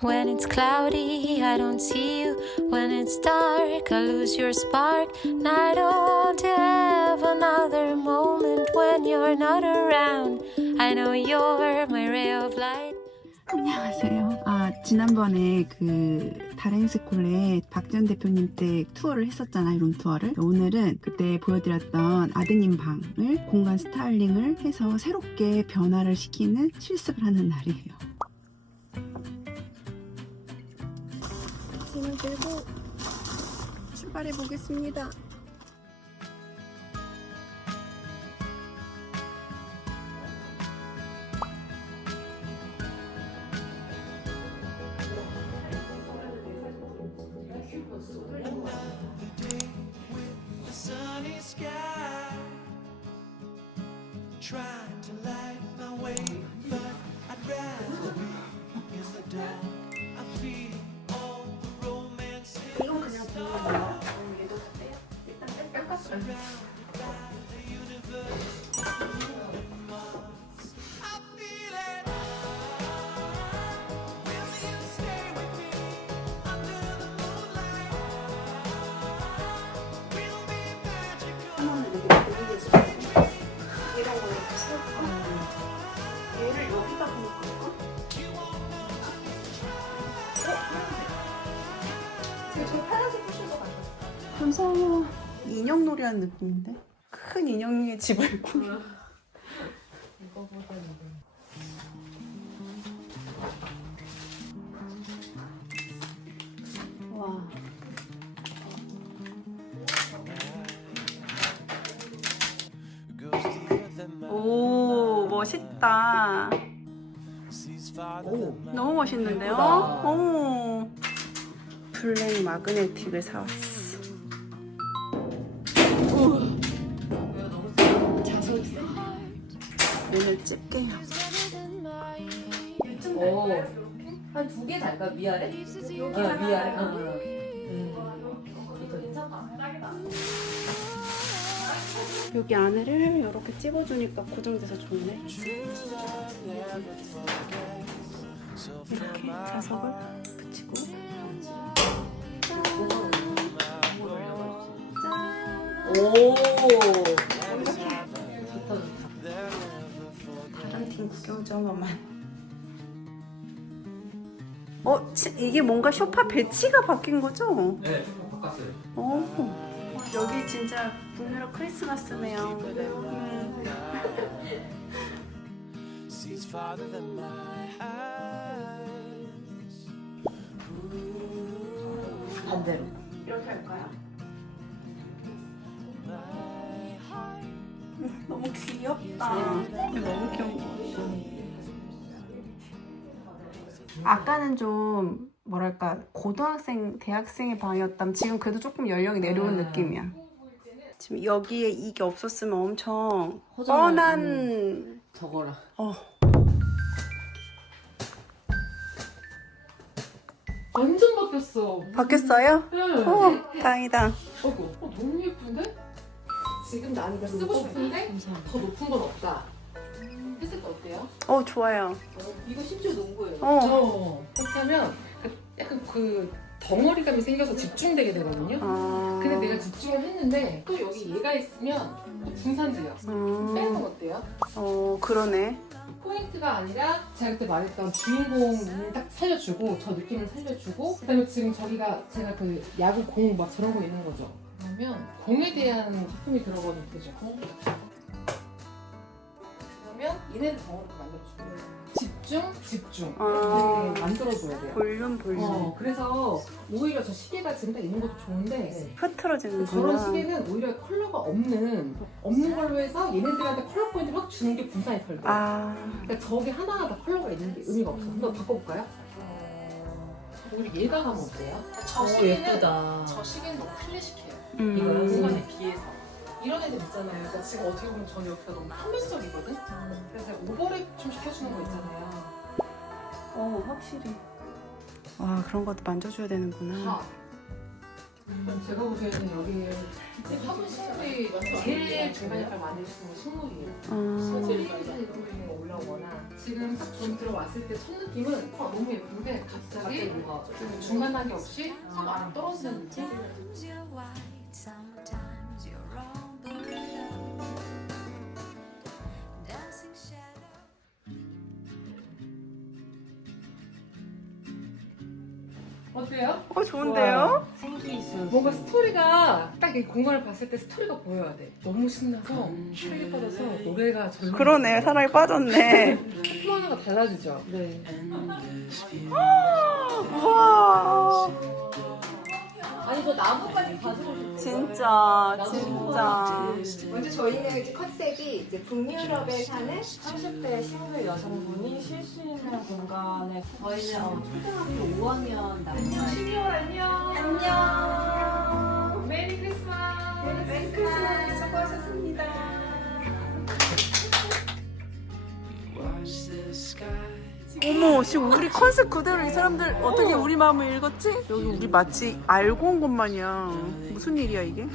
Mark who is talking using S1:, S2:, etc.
S1: When it's cloudy, I don't see you. When it's dark, I lose your spark. And I don't have another moment when you're not around. I know you're my ray of light.
S2: 안녕하세요. 아, 지난번에 그 다렌스콜레 박지현 대표님 때 투어를 했었잖아요. 룸투어를. 오늘은 그때 보여드렸던 아드님 방을 공간 스타일링을 해서 새롭게 변화를 시키는 실습을 하는 날이에요. 들고 출발해 보겠습니다. Yeah. 인형놀이 하는 느낌인데? 큰 인형의 집을 꾸며. 와.
S3: Than my
S2: 오, 멋있다.
S3: my
S2: 너무 멋있는데요? 오. 블랙 마그네틱을 사왔어. 눈을 찝게요.
S4: 오. 한 두 개 달까 위아래? 어, 위아래. 어, 어. 음.
S2: 여기 안에를 이렇게 찝어주니까 고정돼서 좋네. 이렇게 자석을 붙이고.
S4: 오.
S2: 팀 구경 좀 한 번만. 어, 치- 이게 뭔가 소파 배치가 바뀐 거죠?
S5: 네, 조금 바꿨어요.
S2: 어, 여기 진짜 국내로 크리스마스네요. 음.
S3: seas farther than my eyes.
S4: 반대로.
S2: 이렇게 할까요? 너무 귀엽다. 너무 귀여운 것 아까는 좀 뭐랄까 고등학생, 대학생의 방이었다면 지금 그래도 조금 연령이 내려온
S4: 음.
S2: 느낌이야. 지금 여기에 이게 없었으면 엄청
S4: 허전한,
S2: 뻔한
S4: 저거라.
S2: 어
S6: 완전 바뀌었어.
S2: 바뀌었어요?
S6: 네.
S2: 어 다행이다.
S6: 어, 너무 예쁜데? 지금 나는 쓰고 싶은데 더 높은 건 없다. 어때요?
S2: 어 좋아요.
S4: 이거 심지어 거예요.
S2: 어
S6: 어. 그렇게 하면 그- 약간 그 덩어리감이 생겨서 집중되게 되거든요.
S2: 아.
S6: 근데 내가 집중을 했는데 또 여기 얘가 있으면 또 분산돼요. 빼는 건
S2: 음,
S6: 어때요?
S2: 어 그러네.
S6: 포인트가 아니라 제가 그때 말했던 주인공을 딱 살려주고 저 느낌을 살려주고 그다음에 지금 저기가 제가 그 야구 공 막 저런 거 있는 거죠. 그러면 공에 대한 작품이 들어가는 거죠. 얘네를 덩어리로 만들어주고 집중, 집중
S2: 아.
S6: 이렇게 만들어줘야 돼요.
S2: 볼륨 볼륨.
S6: 어, 그래서 오히려 저 시계가 지금 딱 있는 것도 좋은데
S4: 네.
S2: 흐트러지는구나.
S6: 저런 시계는 오히려 컬러가 없는 없는 걸로 해서 얘네들한테 컬러 포인트 확 주는 게 분산이 덜 돼요.
S2: 아,
S6: 그러니까 저게 하나하나 다 컬러가 있는 게 의미가 없어. 한번 바꿔볼까요? 우리 얘가 하면 어때요?
S4: 저오
S6: 시계는
S4: 예쁘다.
S6: 저 시계는 너무 클래식해요.
S2: 음.
S6: 이거랑 공간에 비해서. 이런 애들 있잖아요. 그러니까 지금 어떻게 보면 저는 여기가 너무 편면적이거든? 그래서 오버랩 좀 시켜주는 거 있잖아요.
S2: 어, 확실히. 와, 그런 것도 만져줘야 되는구나.
S6: 다. 제가 보기에는 여기 화분 식물이 제일 중간 역할 많이 해주는 식물이에요.
S2: 어,
S6: 소질이 이렇게 올라오거나 지금 딱좀 들어왔을 때 첫 느낌은 어, 너무 예쁜데 갑자기
S4: 뭔가
S6: 좀 중간하게 없이 확 안에 떨어지는 느낌? 어때요?
S2: 어 좋은데요?
S4: 생기 있어.
S6: 뭔가 스토리가 딱 이 공간을 봤을 때 스토리가 보여야 돼. 너무 신나서 힐이 빠져서 노래가 절로
S2: 그러네 사랑에 빠졌네
S6: 플로어가 달라지죠.
S4: 네.
S2: 우와
S4: 아니 저 나무까지 가지고 싶어요.
S2: 진짜 진짜
S5: 먼저 저희는 이제 컨셉이 이제 북유럽에 사는
S4: 30대 싱글 여성분이 쉴 수 있는 공간에 저희는 어, 초등학교 5학년 남녀
S6: 12월 안녕.
S5: 안녕
S2: 어머 지금 우리 컨셉 그대로 이 사람들 어떻게 우리 마음을 읽었지? 여기 우리 마치 알고 온 것 마냥 무슨 일이야 이게?